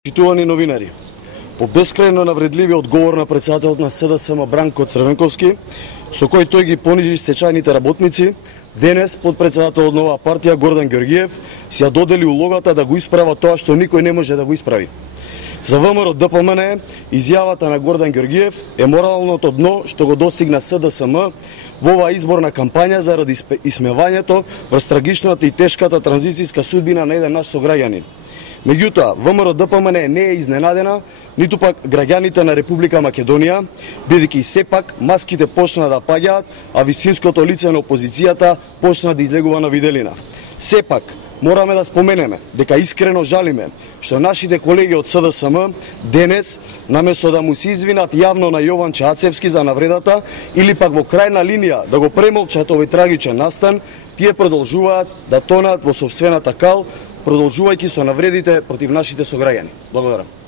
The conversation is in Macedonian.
Почитувани новинари, по бескрајно навредливи одговор на председателот на СДСМ Бранко Црвенковски, со кој тој ги понижи стечајните работници, денес подпредседателот на оваа партија Гордан Ѓорѓиев си ја додели улогата да го исправа тоа што никој не може да го исправи. За ВМРО ДПМН изјавата на Гордан Ѓорѓиев е моралното дно што го достигна СДСМ во оваа изборна кампања заради исмевањето врз трагичната и тешката транзицијска судбина на еден наш сограѓанин. Меѓутоа, ВМРО ДПМН не е изненадена, ниту пак граѓаните на Република Македонија, бидејќи сепак маските почна да паѓаат, а вистинското лице на опозицијата почна да излегува на виделина. Сепак, мораме да споменеме дека искрено жалиме што нашите колеги од СДСМ денес, наместо да му се извинат јавно на Јован Чаацевски за навредата или пак во крајна линија да го премолчат овој трагичен настан, тие продолжуваат да тонаат во сопствената кал, продолжувајќи со навредите против нашите сограѓани. Благодарам.